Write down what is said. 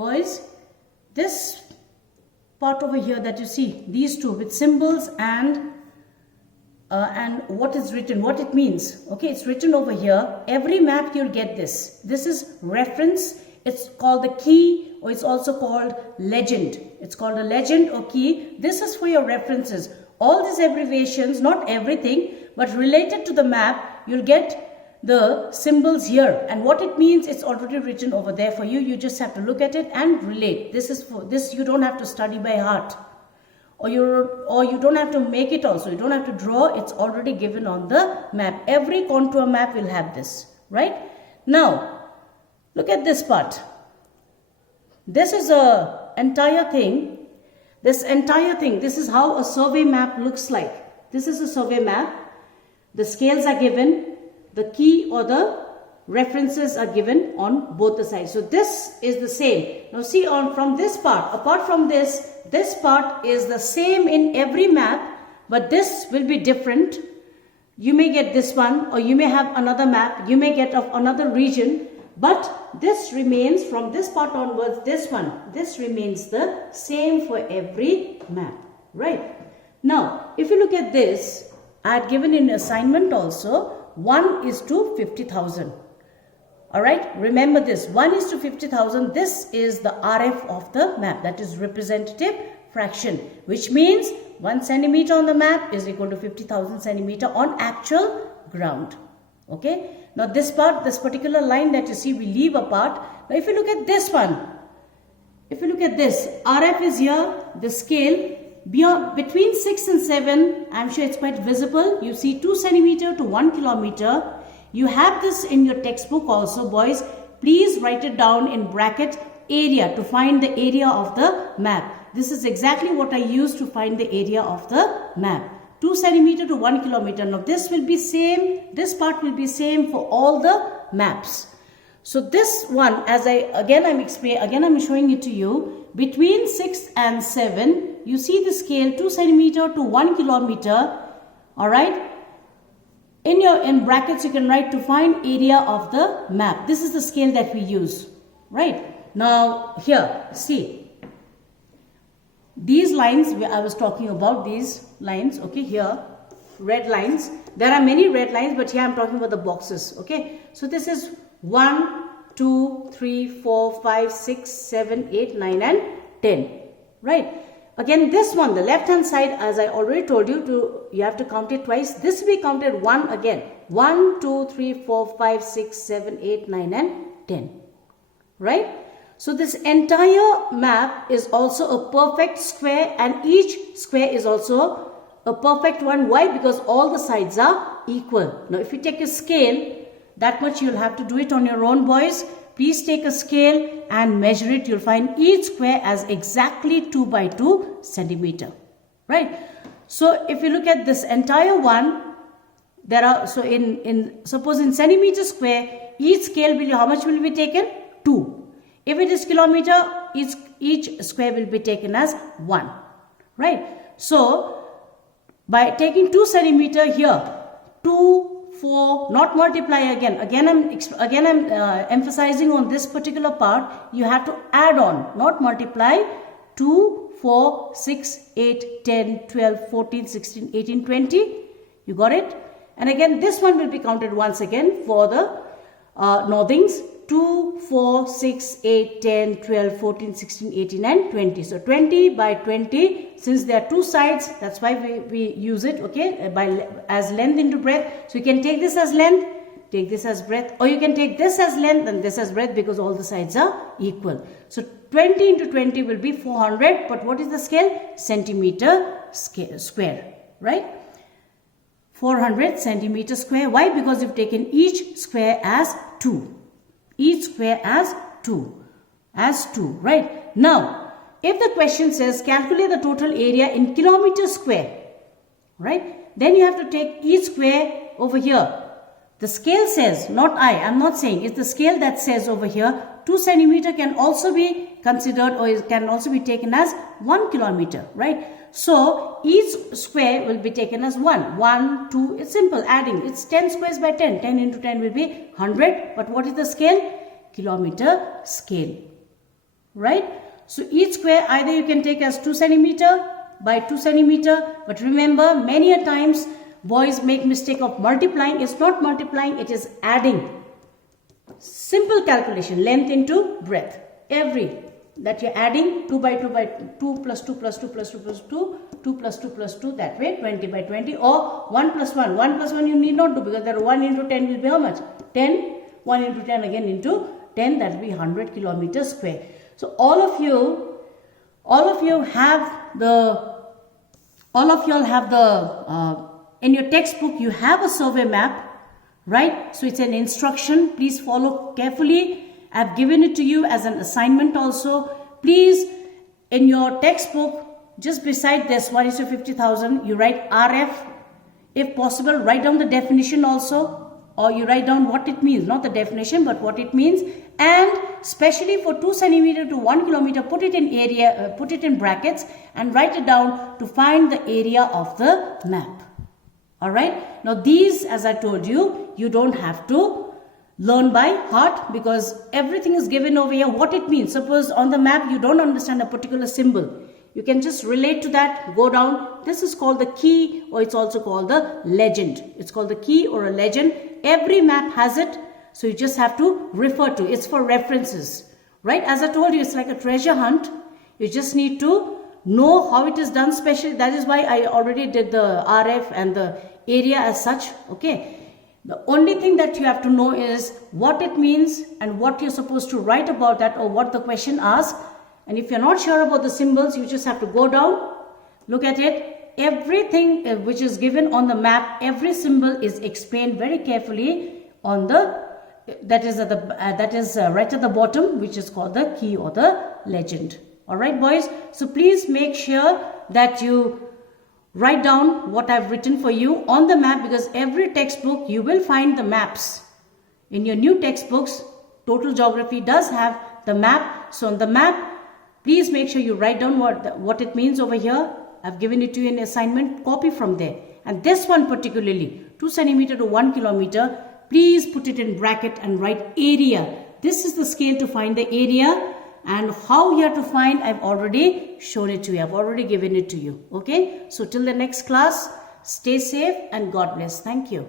boys, this part over here that you see, these two with symbols and what is written, what it means. Okay, it's written over here. Every map you'll get this. This is reference. It's called the key, or it's also called legend. It's called a legend or key. This is for your references. All these abbreviations, not everything, but related to the map, you'll get the symbols here. And what it means, it's already written over there for you. You just have to look at it and relate. This is for this. You don't have to study by heart. Or you don't have to make it also. You don't have to draw. It's already given on the map. Every contour map will have this, right? Now, look at this part. This is a entire thing. This entire thing, this is how a survey map looks like. This is a survey map. The scales are given. The key or the references are given on both the sides. So this is the same. Now see, from this part, apart from this part is the same in every map, but this will be different. You may get this one, or you may have another map. You may get of another region, but this remains from this part onwards, this one. This remains the same for every map, right? Now, if you look at this, I had given in assignment also, 1:50,000. Alright, remember this, 1:50,000, this is the RF of the map, that is representative fraction, which means 1 centimeter on the map is equal to 50,000 centimeter on actual ground. Okay, now this part, this particular line that you see, we leave apart. Now if you look at this one, if you look at this, RF is here, the scale, beyond, between 6 and 7, I'm sure it's quite visible. You see 2 centimeter to 1 kilometer. You have this in your textbook also, boys. Please write it down in bracket area to find the area of the map. This is exactly what I use to find the area of the map. 2 centimeter to 1 kilometer. Now this will be same, this part will be same for all the maps. So this one, as I'm showing it to you, between 6 and 7, you see the scale 2 centimeter to 1 kilometer. Alright. In brackets you can write to find area of the map. This is the scale that we use, right? Now here, see, these lines I was talking about, these lines, okay, here, red lines. There are many red lines, but here I'm talking about the boxes, okay? So this is 1, 2, 3, 4, 5, 6, 7, 8, 9 and 10, right? Again, this one, the left hand side, as I already told you, you have to count it twice. This will be counted 1 again. 1, 2, 3, 4, 5, 6, 7, 8, 9 and 10. Right? So this entire map is also a perfect square, and each square is also a perfect one. Why? Because all the sides are equal. Now if you take a scale, that much you'll have to do it on your own, boys. Please take a scale and measure it. You'll find each square as exactly 2 by 2 centimeter. Right? So if you look at this entire one, there are, so suppose in centimeter square, each scale will, how much will be taken? 2. If it is kilometer, each square will be taken as 1. Right? So by taking 2 centimeter here, 2, 4, not multiply again. Again I'm emphasizing on this particular part. You have to add on, not multiply. 2, 4, 6, 8, 10, 12, 14, 16, 18, 20. You got it? And again, this one will be counted once again for the northings. 2, 4, 6, 8, 10, 12, 14, 16, 18 and 20. So 20 by 20. Since there are two sides, that's why we use it, okay, as length into breadth. So you can take this as length, take this as breadth, or you can take this as length and this as breadth, because all the sides are equal. So 20 into 20 will be 400, but what is the scale? Centimeter square, right? 400 centimeter square. Why? Because you've taken each square as 2. Each square as 2. Right? Now, if the question says calculate the total area in kilometer square, right? Then you have to take each square over here. The scale says, not I'm not saying, it's the scale that says over here, 2 centimeter can also be considered, or it can also be taken as 1 kilometer, right? So each square will be taken as 1. 1, 2, it's simple adding. It's 10 squares by 10. 10 into 10 will be 100. But what is the scale? Kilometer scale. right? So each square either you can take as 2 centimeter by 2 centimeter, but remember many a times boys make mistake of multiplying. It's not multiplying, it is adding. Simple calculation, length into breadth. Every that you're adding 2 by 2 by 2 plus 2 plus 2 plus 2 plus 2, 2 plus 2 plus 2, that way 20 by 20, or 1 plus 1. 1 plus 1 you need not do, because that 1 into 10 will be how much? 10. 1 into 10 again into 10, that will be 100 kilometers square. So all of you have the, in your textbook you have a survey map, right? So it's an instruction. Please follow carefully. I've given it to you as an assignment also. Please, in your textbook, just beside this 1:50,000, you write RF. If possible, write down the definition also, or you write down what it means, not the definition, but what it means. And especially for 2 centimeter to 1 kilometer, put it in area, put it in brackets and write it down to find the area of the map. All right. Now these, as I told you, you don't have to learn by heart, because everything is given over here. What it means. Suppose on the map you don't understand a particular symbol. You can just relate to that, go down. This is called the key, or it's also called the legend. It's called the key or a legend. Every map has it. So you just have to refer to. It's for references. Right? As I told you, it's like a treasure hunt. You just need to know how it is done specially. That is why I already did the RF and the area as such. Okay. The only thing that you have to know is what it means and what you're supposed to write about that, or what the question asks. And if you're not sure about the symbols, you just have to go down, look at it. Everything which is given on the map, every symbol is explained very carefully on the, that is right at the bottom, which is called the key or the legend. All right, boys. So please make sure that you write down what I've written for you on the map, because every textbook you will find the maps. In your new textbooks, Total Geography does have the map. So on the map, please make sure you write down what it means over here. I've given it to you in assignment. Copy from there. And this one particularly, 2 centimeter to 1 kilometer, please put it in bracket and write area. This is the scale to find the area. And how you have to find, I've already shown it to you. I've already given it to you. Okay. So till the next class, stay safe and God bless. Thank you.